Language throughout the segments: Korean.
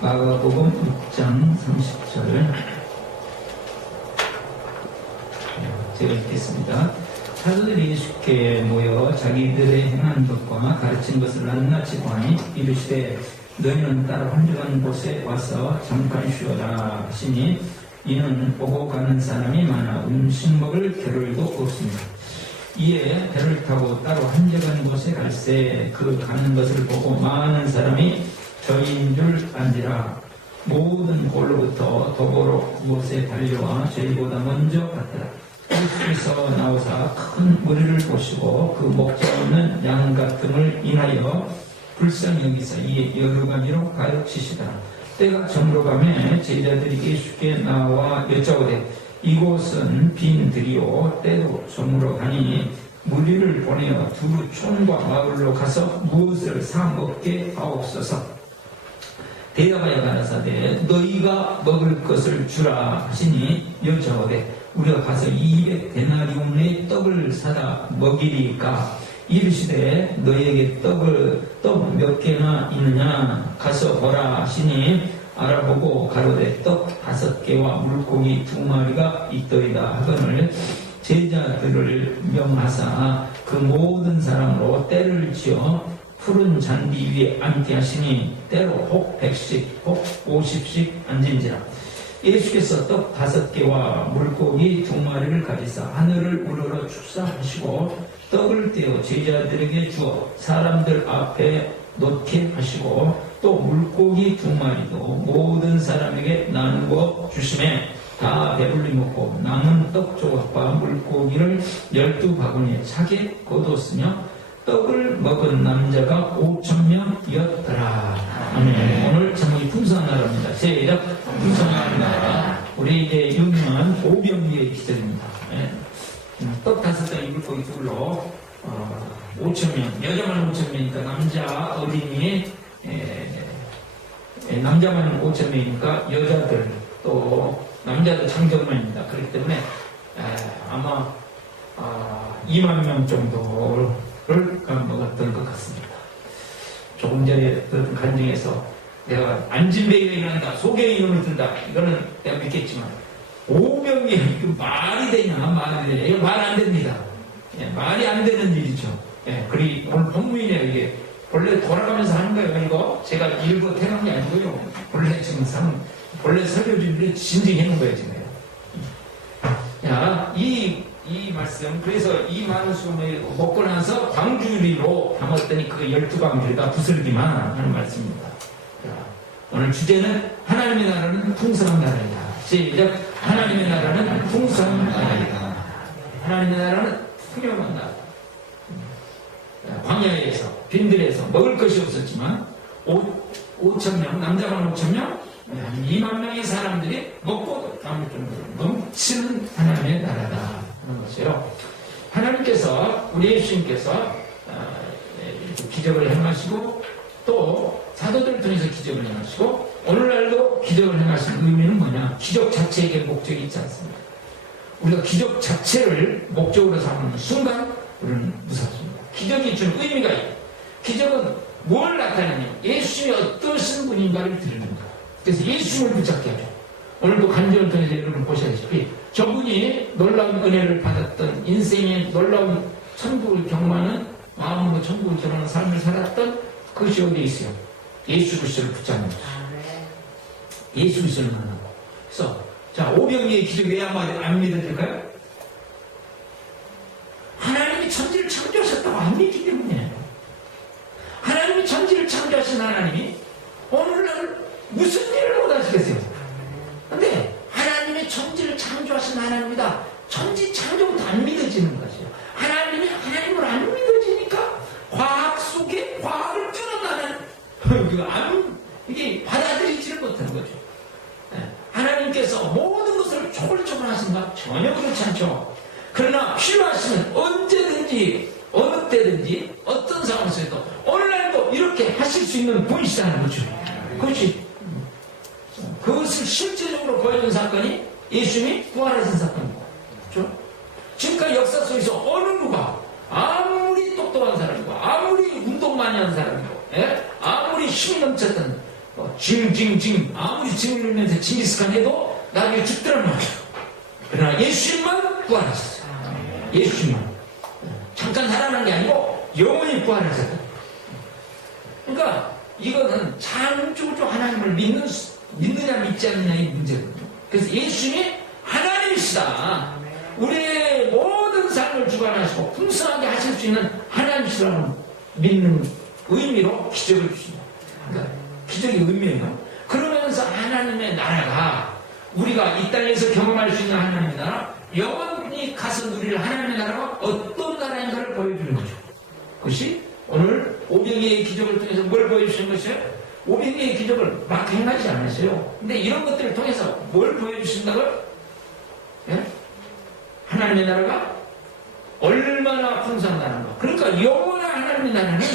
마가복음 6장 30절 제가 읽겠습니다. 사도들이 예수께 모여 자기들의 행한 것과 가르친 것을 낱낱이 보니 이르시되 너희는 따로 한적한 곳에 와서 잠깐 쉬어라 하시니 이는 오고 가는 사람이 많아 음식 먹을 겨를도 없습니다. 이에 배를 타고 따로 한적한 곳에 갈새 그 가는 것을 보고 많은 사람이 저희인 줄 안지라. 모든 골로부터 도보로 그곳에 달려와 저희보다 먼저 갔더라. 예수께서 나오사 큰 무리를 보시고 그 목자 없는 양 같음을 인하여 불쌍히 여기사 이에 여러 가지로 가르치시더라. 때가 저물어가매 제자들이 예수께 나와 여짜오되 이곳은 빈 들이요 때도 저물어가니 무리를 보내어 두루 촌과 마을로 가서 무엇을 사 먹게 하옵소서. 대답하여 가라사대 너희가 먹을 것을 주라 하시니 여짜오되 우리가 가서 200데나리온의 떡을 사다 먹이리까. 이르시되 너희에게 떡 몇 개나 있느냐 가서 보라 하시니 알아보고 가로되 떡 5개와 물고기 2마리가 있더이다 하거늘 제자들을 명하사 그 모든 사람으로 때를 지어 푸른 잔디 위에 앉게 하시니 때로 혹 100씩 혹 50씩 앉은지라. 예수께서 떡 5개와 물고기 2마리를 가지사 하늘을 우러러 축사하시고 떡을 떼어 제자들에게 주어 사람들 앞에 놓게 하시고 또 물고기 2마리도 모든 사람에게 나누어 주시매 다 배불리 먹고 남은 떡 조각과 물고기를 12바구니에 차게 거뒀으며 떡을 먹은 남자가 5,000명이었더라. 아멘. 오늘 제목이 풍성한 나라입니다. 시작. 풍성한 나라. 우리에게 유명한 오병이의 기적입니다. 떡 5개 물고기 2로 5,000명, 여자만 5,000명이니까 남자 어린이 남자만 5,000명이니까 여자들 또 남자들 장정만입니다. 그렇기 때문에 아마 2만 명 정도를 먹었던 것 같습니다. 조금 전에 어떤 간증에서 내가 안진뱅이가 일어난다, 소경이 이름을 든다, 이거는 내가 믿겠지만 5명이 말이 되냐, 말이 되냐, 이거 말 안 됩니다. 말이 안 되는 일이죠. 그리고 오늘 본문이네요. 이게 본래 돌아가면서 하는 거예요. 이거 제가 일부 태어난 게 아니고요. 본래 지금 본래 설교 준비를 진지히 해놓은 거예요. 지금. 야, 이 말씀, 그래서 이 많은 수금을 먹고 나서 광주리로 담았더니 그 12광주리가 부스러기만 하는 말씀입니다. 자, 오늘 주제는 하나님의 나라는 풍성한 나라이다. 시작. 하나님의 나라는 풍성한 나라이다. 하나님의 나라는 풍요한 나라. 광야에서 빈들에서 먹을 것이 없었지만 5,000명, 남자만 5,000명, 2만 명의 사람들이 먹고 남을 정도로 넘치는 하나님의 나라다 하는 것이에요. 하나님께서 우리 예수님께서 기적을 행하시고 또 사도들을 통해서 기적을 행하시고 오늘날도 기적을 행하시는 의미는 뭐냐? 기적 자체에게 목적이 있지 않습니다. 우리가 기적 자체를 목적으로 삼는 순간 우리는 무섭습니다. 기적이 주는 의미가 있고 기적은 뭘 나타내냐? 예수님이 어떠신 분인가를 드리는 거예요. 그래서 예수님을 붙잡게 하죠. 오늘도 간증을 통해서 여러분 보시다시피 저분이 놀라운 은혜를 받았던 인생의 놀라운 천국을 경험하는 마음으로 천국을 경험하는 삶을 살았던 그것이 어디에 있어요? 예수 그리스도를 붙잡는 거죠. 예수 그리스도를 만나고. 그래서 자, 오병이의 기적 왜 안 믿어질까요? 하나님이 천지를 창조하셨다고 안 믿기 때문이에요. 하나님이 천지를 창조하신 하나님이 오늘날 무슨 일을 못하시겠어요? 근데 하나님이 천지를 창조하신 하나님이다. 천지 창조부터 안 믿어지는 것이에요. 하나님이 하나님을 안 믿어지니까 과학 속에 과학을 끊어나는 이게 받아들이지를 못하는 거죠. 하나님께서 모든 것을 초월초월 하신가? 전혀 그렇지 않죠. 그러나 필요하시면 언제든지 어느 때든지 어떤 상황 속에도 오늘날도 이렇게 하실 수 있는 분이시다는 거죠. 그것을 실제적으로 보여준 사건이 예수님이 부활하신 사건입니다. 그렇죠? 지금까지 역사 속에서 어느 누가 아무리 똑똑한 사람이고 아무리 운동 많이 한 사람이고 아무리 힘이 넘쳤던 징징징 아무리 징을 울면서 징기스칸 해도 나중에 죽더란 말이에요. 그러나 예수님만 부활하셨어요. 예수님만. 잠깐 살아난 게 아니고 영원히 부활하셨다. 그러니까 이거는 창조주 하나님을 믿느냐 믿지 않느냐의 문제거든요. 그래서 예수님이 하나님이시다. 우리의 모든 삶을 주관하시고 풍성하게 하실 수 있는 하나님이시라는 믿는 의미로 기적을 주십니다. 그러니까 기적의 의미예요. 그러면서 하나님의 나라가 우리가 이 땅에서 경험할 수 있는 하나님의 나라, 영원히 가서 누릴 하나님의 나라가 어떤 나라인가를 보여주는 거죠. 그것이 오늘 오병이의 기적을 통해서 뭘 보여주시는 것이에요? 오병이의 기적을 막 행하지 않았어요. 근데 이런 것들을 통해서 뭘 보여주신다고요? 예? 하나님의 나라가 얼마나 풍성한 나라인가. 그러니까 영원한 하나님의 나라는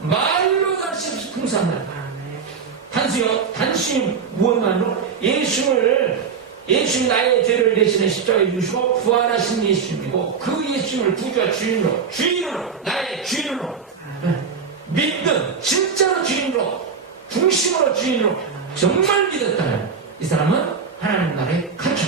말로 할 수 없이 풍성한 나라. 단순히 무엇만으로 예수님이 나의 죄를 대신해 십자가에 주시고 부활하신 예수님이고 그 예수님을 구주와 주인으로 나의 주인으로 믿는 진짜로 주인으로 중심으로 주인으로 정말 믿었다면 이 사람은 하나님 나라에 가죠.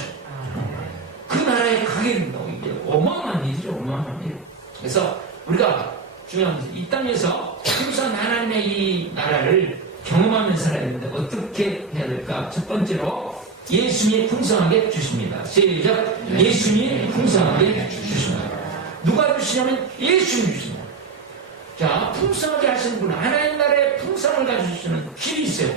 그 나라에 가게 된다고. 이게 어마어마한 일이죠. 어마어마한 일. 그래서 우리가 중요한 것은 이 땅에서 풍성한 하나님의 이 나라를 경험하면서 살아야 되는데 어떻게 해야 될까? 첫 번째로 예수님이 풍성하게 주십니다. 시작. 예수님이 풍성하게 주십니다. 누가 주시냐면 예수님이 주십니다. 자, 풍성하게 하시는 분은 하나님 나라의 풍성을 가져주시는 길이 있어요.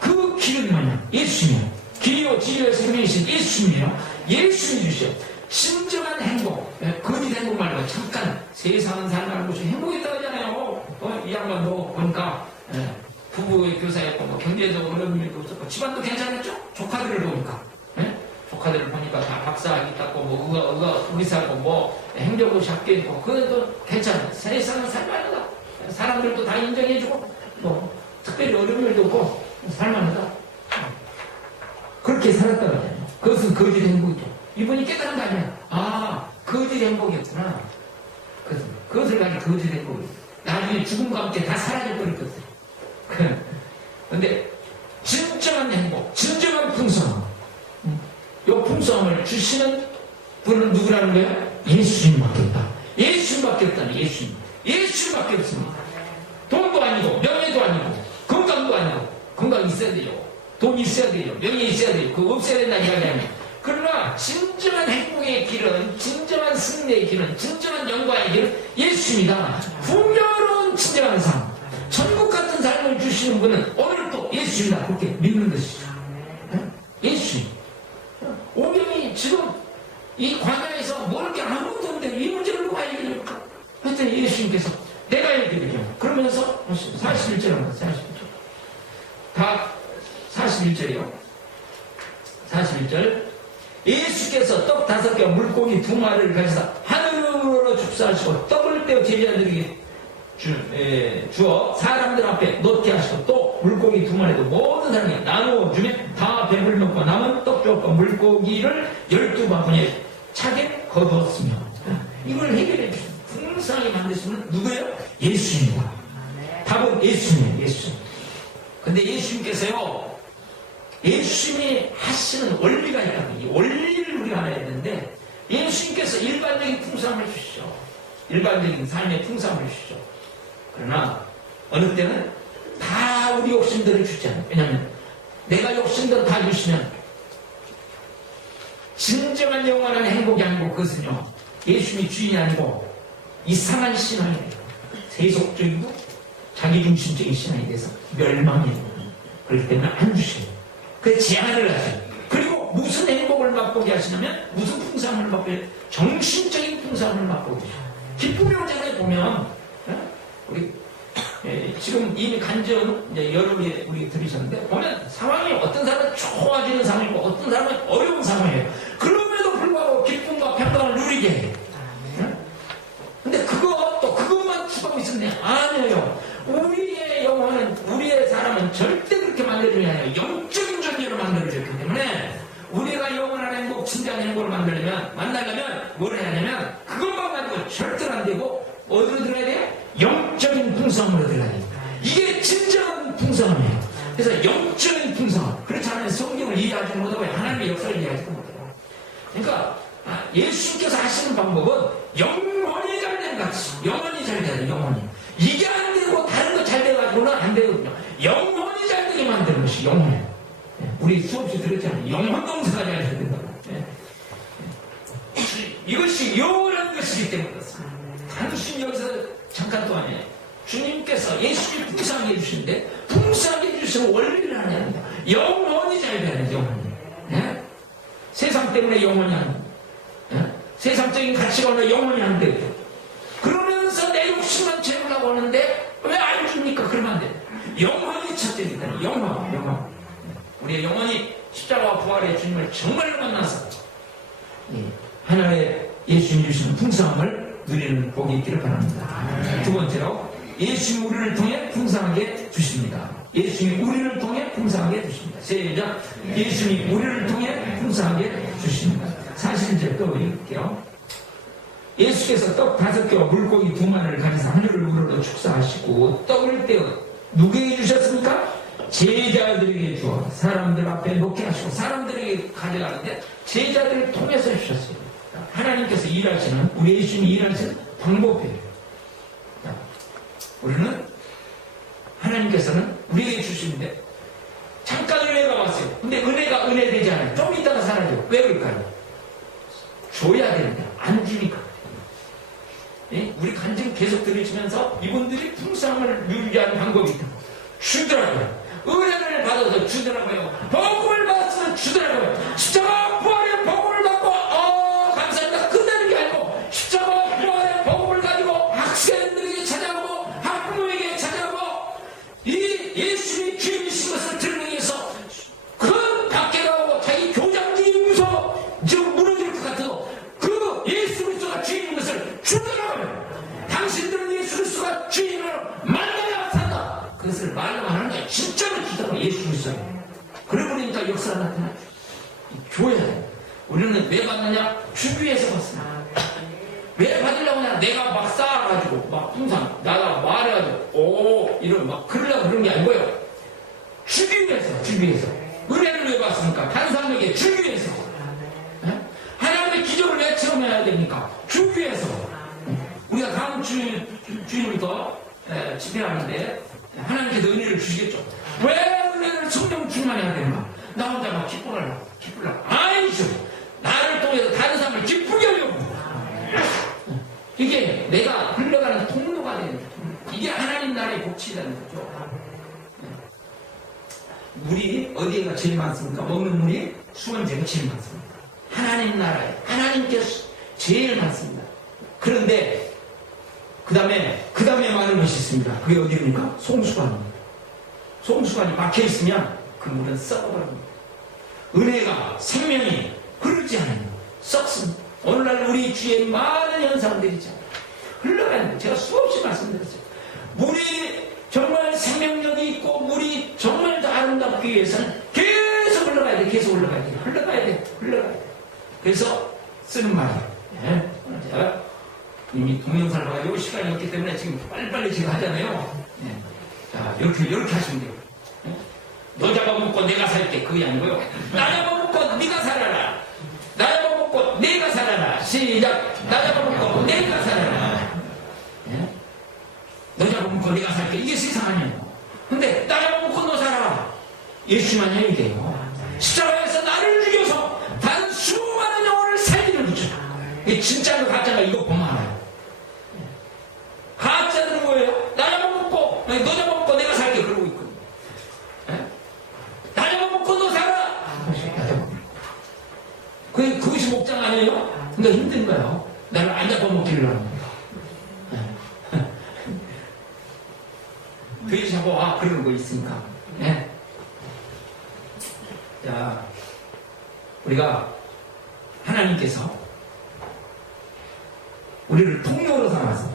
그 길은 뭐냐? 예수님이요. 길이요 진리요 생명이신 예수님이요. 예수님이 주셔. 진정한 행복, 거짓 행복 말고 잠깐 세상은 살아가는 것이 행복했다고 하잖아요. 이 양반도 보니까 부부의 교사였고 뭐 경제적으로 어려운 일도 없었고 집안도 괜찮았죠? 조카들을 보니까 조카들을 보니까 다 박사학위 땄고 뭐 의사고 뭐 행정고시 합격했고 그래도 괜찮아. 세상은 살만하다. 사람들도 다 인정해주고 뭐 특별히 어려운 일도 없고 살만하다. 그렇게 살았다고 하잖아요. 그것은 거짓 행복이죠. 이분이 깨달은 거 아니야. 아, 거짓 행복이었구나. 그것을 가지고 거짓 행복이 나중에 죽음과 함께 다 사라져버릴 것들. 근데 진정한 행복, 진정한 풍성, 이 풍성함을 주시는 분은 누구라는 거예요? 예수님밖에 없다. 예수님밖에 없다는 예수님밖에 없습니다. 돈도 아니고 명예도 아니고 건강도 아니고 건강 있어야 돼요. 돈 있어야 돼요. 명예 있어야 돼요. 그거 없어야 된다는 이야기 아니에요. 그러나 진정한 행복의 길은, 진정한 승리의 길은, 진정한 영광의 길은 예수입니다. 풍요로운 진정한 삶, 천국 같은 삶을 주시는 분은 오늘 또 예수입니다. 그렇게 믿는 것이죠. 예수. 오병이 지금 이 광야에서 모를 게 아무것도 없는데 이 문제를 누가 해결할까? 그랬더니 예수님께서 내가 해결할게요. 그러면서 41절에 합니다. 41절. 다 41절이요. 41절. 예수께서 떡 5개와 물고기 2마리를 가지사 하늘으로 축사하시고 떡을 떼어 제자들에게 주어 사람들 앞에 놓게 하시고 또 물고기 2마리도 모든 사람이 나누어 주면 다 배불리 먹고 남은 떡 조각과 물고기를 12바구니에 차게 거두었으며 이걸 해결해 주십니다. 풍성하게 만드시는 누구예요? 예수입니다. 답은 예수님이에요. 예수. 근데 예수님께서요, 예수님이 하시는 원리가 있다면 이 원리를 우리가 알아야 되는데 예수님께서 일반적인 풍성함을 주시죠. 일반적인 삶의 풍성함을 주시죠. 그러나 어느 때는 다 우리 욕심들을 주지 않아요. 왜냐하면 내가 욕심대로 다 주시면 진정한 영원한 행복이 아니고 그것은요 예수님이 주인이 아니고 이상한 신앙이 돼요. 세속적이고 자기중심적인 신앙이 돼서 멸망해요. 그렇기 때문에 안 주셔요. 그 제한을 하세요. 그리고 무슨 행복을 맛보게 하시냐면 무슨 풍성함을 맛보게 정신적인 풍성함을 맛보게 하셔요. 기쁨의 오장에 보면 우리 지금 이미 간증 여러 개 우리 들으셨는데 보면 상황이 어떤 사람은 좋아지는 상황이고 어떤 사람은 어려운 상황이에요. 그럼에도 불구하고 기쁨과 평강을 누리게 해요. 근데 그것만 추구하고 있으면 아니에요. 우리의 영혼은 우리의 사람은 절대 그렇게 만들어주지 않아요. 영적인 존재로 만들어졌기 때문에 우리가 영원한 행복, 진정한 행복을 만나려면 뭘 해야 하냐면 그것만 가지고 절대로 안 되고 어디로 들어가야 돼요? 영적인 풍성함으로 들어가야 돼요. 이게 진정한 풍성함이에요. 그래서 그러니까 예수님께서 하시는 방법은 영원히 잘 되는 같이 영원히 잘 돼야 돼. 영원히 이게 안 되고 다른 거 잘 돼가지고는 안 되거든요. 영원히 잘 되게 만드는 것이 영원히. 우리 수업시 들었잖아요. 영혼동사가 잘 돼야 된다고. 이것이 영원한 것이기 때문에 그렇습니다. 단순히 여기서 잠깐 동안에 주님께서 예수님 풍성하게 해주시는데 풍성하게 해주시는 원리를 하나야 합니다. 영원히 잘 돼야 돼. 영원히. 세상 때문에 영원히 안 돼. 세상적인 가치관으로 영원히 안 돼. 그러면서 내 욕심만 채우려고 하는데 왜 안 줍니까? 그러면 안 돼. 영원히 찾으니까 영원. 우리의 영원히 십자가와 부활의 주님을 정말로 만나서 하나의 예수님 주시는 풍성함을 누리는 복이 있기를 바랍니다. 두 번째로 예수님 우리를 통해 풍성하게 주십니다. 예수님이 우리를 통해 풍성하게 주십니다. 시작. 예수님이 우리를 통해 풍성하게 주십니다. 40절 또 읽을게요. 예수께서 떡 5개와 물고기 2마리를 가지사 하늘을 우러러 축사하시고 떡을 떼어 누구에게 주셨습니까? 제자들에게 주어 사람들 앞에 놓게 하시고 사람들에게 가져가는데 제자들을 통해서 주셨어요. 하나님께서 일하시는 우리 예수님이 일하시는 방법이에요. 우리는 하나님께서는 우리에게 주시는데 잠깐 은혜가 왔어요. 근데 은혜가 은혜 되지 않아요. 좀 있다가 사라져요. 왜 그럴까요? 줘야 되는데 안 주니까. 우리 간증 계속 들으시면서 이분들이 풍성함을 유지하는 방법이 있다고 주더라고요. 은혜를 받아서 주더라고요. 복음을 받았으면 주더라고요. 십자가 부활의 복음을 받고 감사합니다. 끝내는 게 아니고 십자가 부활의 복음을 가지고 학생들에게 찾아오고 학부모에게 찾아오고 이 예수님이 주님이신 것을 드러내기 위해서 그 밖에 가고 자기 교장님이 무서워 지금 무너질 것 같아도 그 예수 그리스도가 주님인 것을 주더라고요. 당신들은 예수 그리스도가 주님을 만나야 산다. 그것을 말로 하는 거예요. 진짜로 주더라고요. 예수 그리스도. 그래 버리니까 역사가 나타나죠. 줘야 돼. 우리는 왜 받느냐? 주기 위해서 받습니다. 왜 받으려고 하냐? 내가 막 쌓아가지고 막 풍상 나가 말해가지고 이런 막 그러려고 그런 게 아니고요. 주기 위해서. 은혜를 왜 받습니까? 다른 사람에게 주기 위해서. 하나님의 기적을 왜 체험해야 됩니까? 주기 위해서. 우리가 다음 주일부터 집회하는데 하나님께서 은혜를 주시겠죠. 왜 은혜를 성령 충만해야 되는가? 나 혼자 막 기쁘려고. 아니죠. 나를 통해서 다른 사람을 기쁘게 하려고. 이게 내가 흘러가는 통로가 되는 거죠. 이게 하나님 나라의 복치라는 거죠. 물이 어디가 제일 많습니까? 먹는 물이 수원제가 제일 많습니다. 하나님 나라에 하나님께서 제일 많습니다. 그런데 그 다음에 많은 것이 있습니다. 그게 어디입니까? 송수관입니다. 송수관이 막혀있으면 그 물은 썩어버립니다. 은혜가 생명이 흐르지 않아요. 썩습니다. 오늘날 우리 주위에 많은 현상들이 있잖아요. 흘러가는 제가 수없이 말씀드렸어요. 물이 정말 생명력이 있고 물이 정말 더 아름답기 위해서는 계속 흘러가야 돼. 계속 흘러가야 돼. 그래서 쓰는 말이에요. 제가 이미 동영상을 봐가지고 시간이 없기 때문에 지금 빨리빨리 지금 하잖아요. 자, 이렇게 하시면 돼요. 너 잡아먹고 내가 살게. 그게 아니고요. 나 잡아먹고 네가 살아라. 나 잡아먹고 내가 살아라. 시작. 나 잡아먹고 내가 살아라. 너 잡아먹고 내가 살게. 이게 세상 아니에요. 근데 나 잡아먹고 너 살아. 예수만 해야 돼요. 십자가에서 나를 죽여서 다른 수많은 영혼을 살리는 거죠. 이게 진짜로 가짜가 이거 보면 알아요. 가짜는 뭐예요? 나 잡아먹고 너 잡아먹고 내가 살게. 그러고 있거든요. 나 잡아먹고 너 살아. 그것이 목장 아니에요? 근데 힘든 거예요. 나를 안 잡아먹기를 하는 거예요. 돼지 잡아와. 그러는 거 있으니까. 자, 우리가 하나님께서 우리를 통로로 삼아서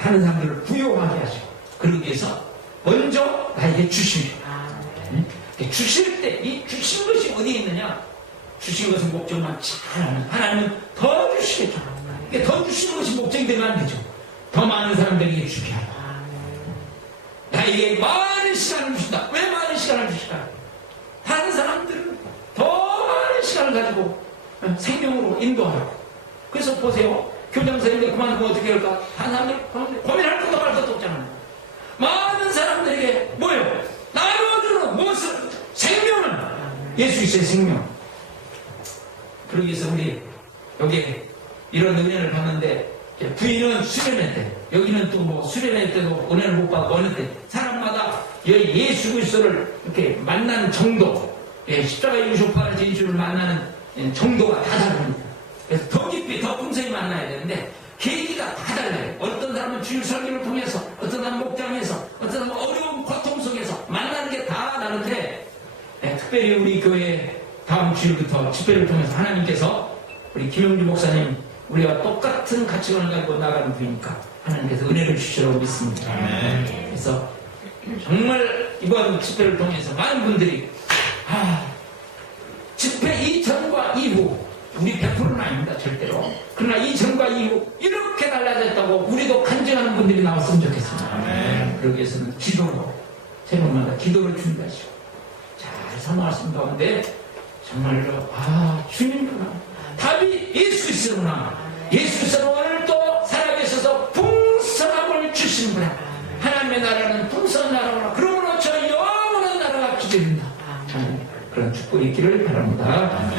다른 사람들을 부요하게 하시고 그러기 위해서 먼저 나에게 주십니다. 주실 때 이 주신 것이 어디에 있느냐? 주신 것은 목적만 잘 하면 하나님은 더 주시겠죠. 더 주시는 것이 목적이 되면 안 되죠. 더 많은 사람들에게 주게 하라. 나에게 많은 시간을 주신다. 왜 많은 시간을 주실까? 다른 사람들은 더 많은 시간을 가지고 생명으로 인도하라고. 그래서 보세요. 교장선생님들 그만두면 어떻게 할까? 한 사람들 고민할 것도 말 것도 없잖아요. 많은 사람들에게 뭐예요? 나눠주는 무엇을? 생명은 예수 그리스도의 생명. 그러기 위해서 우리 여기 이런 은혜를 받는데 부인은 수련회 때, 여기는 또 뭐 수련회 때도 은혜를 못 받고 어느 때 사람마다 예수 그리스도를 이렇게 만나는 정도, 십자가의 유ሾ파를 진주를 만나는 정도가 다 다릅니다. 그래서 더 깊이 더 풍성히 만나야 되는데 계기가 다 달라요. 어떤 사람은 주일 설교를 통해서, 어떤 사람은 목장에서, 어떤 사람은 어려운 고통 속에서 만나는 게 다 다른데, 특별히 우리 교회 다음 주일부터 집회를 통해서 하나님께서 우리 김영주 목사님 우리와 똑같은 가치관을 가지고 나가는 분이니까 하나님께서 은혜를 주시라고 믿습니다. 그래서 정말 이번 집회를 통해서 많은 분들이 집회 이전과 이후 우리 100%는 아닙니다. 절대로. 그러나 이전과 이후 이렇게 달라졌다고 우리도 간증하는 분들이 나왔으면 좋겠습니다. 그러기 위해서는 기도로 새벽마다 기도를 준비하시고 잘 사모하신 가운데 정말로 주님구나, 답이 예수 그리스도구나, 예수 그리스도는 오늘도 살아계셔서 풍성함을 주시는구나, 하나님의 나라는 풍성한 나라구나, 그러므로 저 영원한 나라가 기대된다. 그런 축복이 있기를 바랍니다.